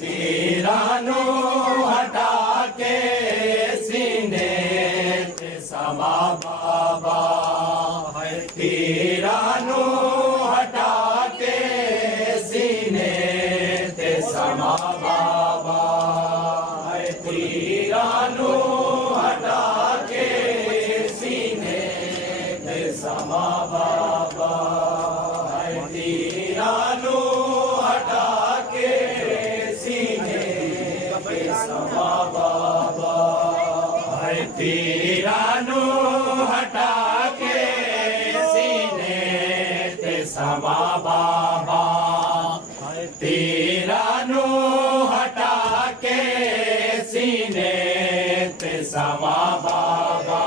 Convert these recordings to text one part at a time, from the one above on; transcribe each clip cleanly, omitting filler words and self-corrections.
तीरां नूं हटा के सीने ते समा बाबा है। तीरां नूं हटा के सीने ते समा बाबा है। तीरां नूं हटा के सीने ते समा बाबा है। तीरां नूं हटा के सीने ते समा बाबा है। तीरां नूं हटा के सीने ते समा बाबा है। तीरां नूं हटा के सीने ते समा बाबा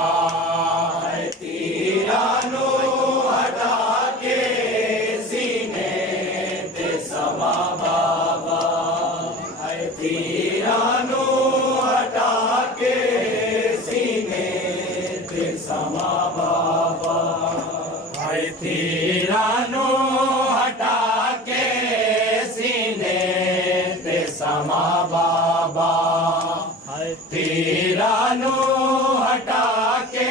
है। तीरां नूं हटा के सीने ते समा बाबा है। तीरां नूं हटा के सीने ते समा बाबा है। तीरां नूं हटा के सीने ते समा बाबा है। तीरां नूं हटा के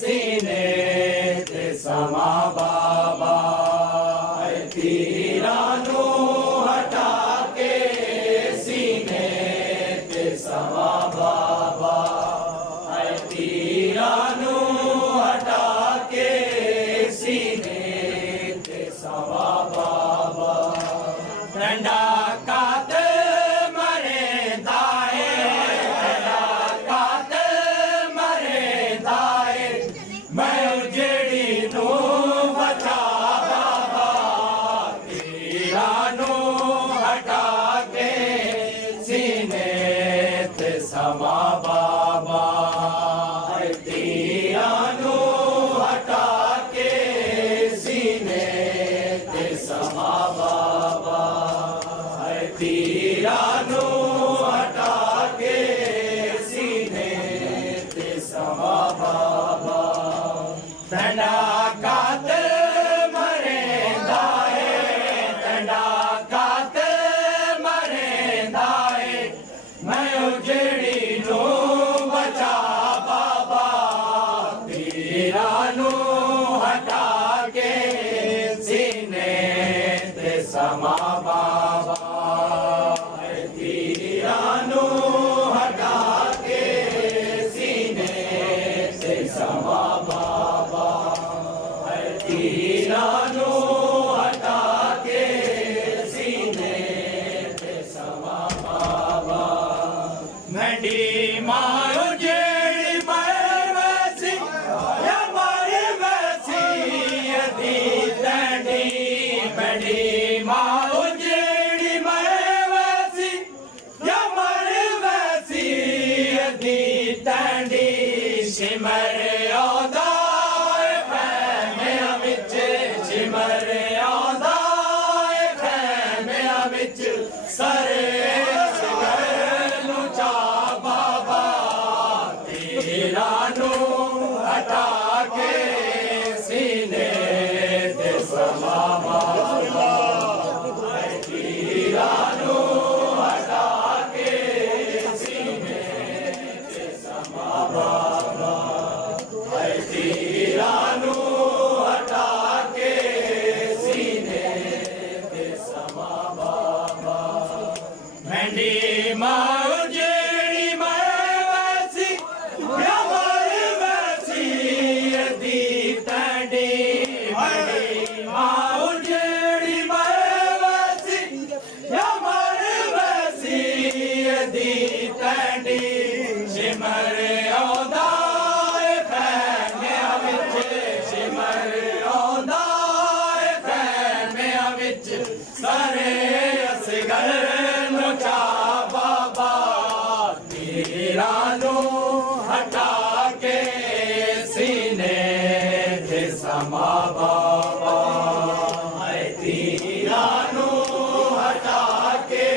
सीने ते समा बाबा है। तीरां नूं हटा के सीने ते समा बाबा है। तीरां नूं हटा के सीने ते समा बाबा डंडा कात मरे दाए डंडा कात मरे दाए मैं उजड़ी नूं बचा बाबा। तीरां नूं हटा के सीने ते समा बाबा है। तीरां नूं हटा के सीने ते समा बाबा है। तीरां नूं हटा के सीने ते समा बाबा डंडा कात मरे दाए डंडा कात मरे दाए मैं उजड़ी नूं बचा बाबा। तीरां नूं हटा के सीने ते समा बाबा है। तीरां नूं हटा के सीने ते समा बाबा है। तीरां नूं हटा के सीने ते समा बाबा मंडी मारो जेड़ी मैं वैसी या मारी वैसी यदि तंडी मंडी मारो जेड़ी मैं वैसी या मारी वैसी यदि तंडी सिमर आदा खैमिया विच सिमर आदा खैमिया विच सरे चा बाबा। तीरां नूं हटा के सीने ते समा बाबा है। तीरां नूं हटा के सीने ते समा बाबा है। तीरां नूं हटा के सीने ते समा बाबा मंडी मारो जेड़ी मैं वैसी या मारी वैसी यदि तंडी मंडी मारो जेड़ी मैं वैसी या मारी वैसी यदि तंडी सिमर आदा खैमिया विच सिमर आदा खैमिया विच सरे असगर नूं चा बाबा। तीरां नूं हटा के सीने ते समा बाबा है। तीरां नूं हटा के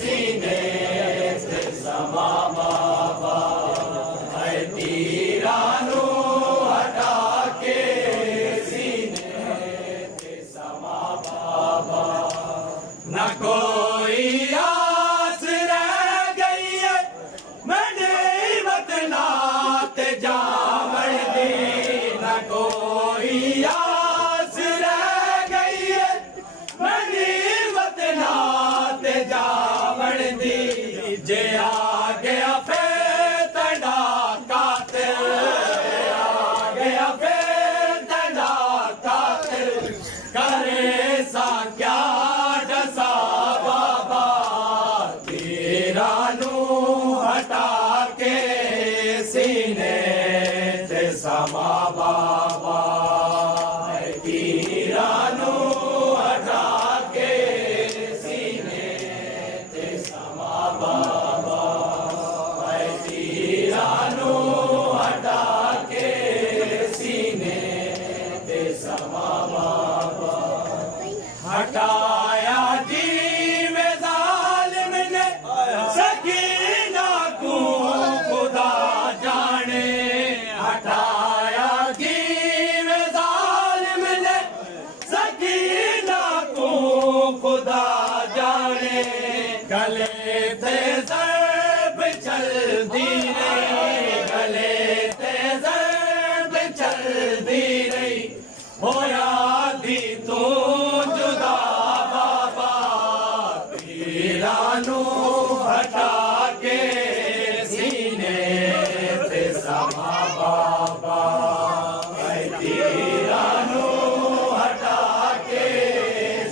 सीने ते समा बाबा है। तीरां नूं हटा के सीने ते समा बाबा न को सीने ते समा बाबा तीरां नूं हटा के सीने ते समा बाबा तीरां नूं हटा के सीने ते समा बाबा हटाया जी में जालिम ने सकीना को खुदा जाने हटाया जी में जालिम ने सकीना को खुदा जाने गले ते ज़र्ब चलदी रही गले ते ज़र्ब चलदी रही होया दी तू जुदा बाबा तीरां नूं हटा के सीने ते समा बाबा तीरां नूं हटा के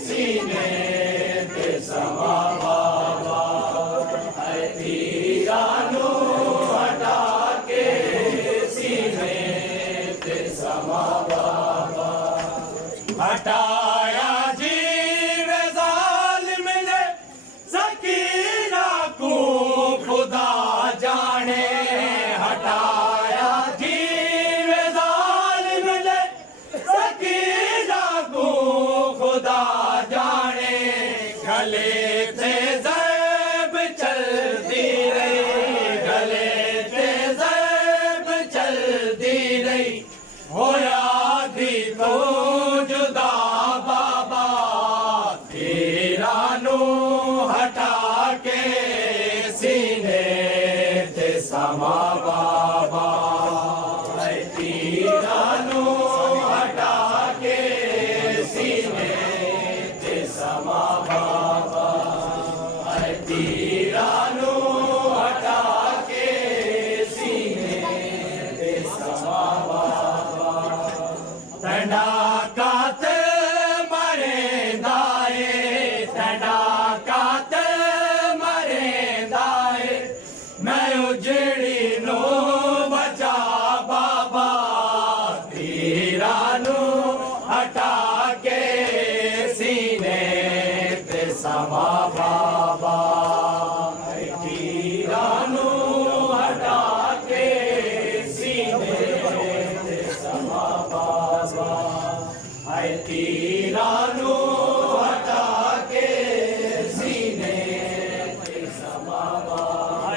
सीने ते समा बाबा तीरां नूं हटा के सीने ते समा बाबा हटाया जी में जालिम ने सकीना को खुदा जाने हटाया जी में जालिम ने सकीना को खुदा जाने गले ते ज़र्ब चलदी रही गले ते ज़र्ब चलदी रही होया दी तो जुदा बाबा तीरां नूं हटा के सीने ते समा बाबा तीरां नूं हटा के सीने ते समा बाबा तीरां नूं हटा के सीने ते समा बाबा तड़ा कात मरेंदाए तड़ा कात मरेंदाए मैं उजड़ी नो बचा बाबा तीरां नूं हटा के सीने ते समा बाबा तीरां नूं हटा के सीने ते समा बाबा तीरां नूं हटा के सीने ते समा बाबा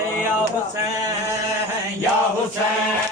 या हुसैन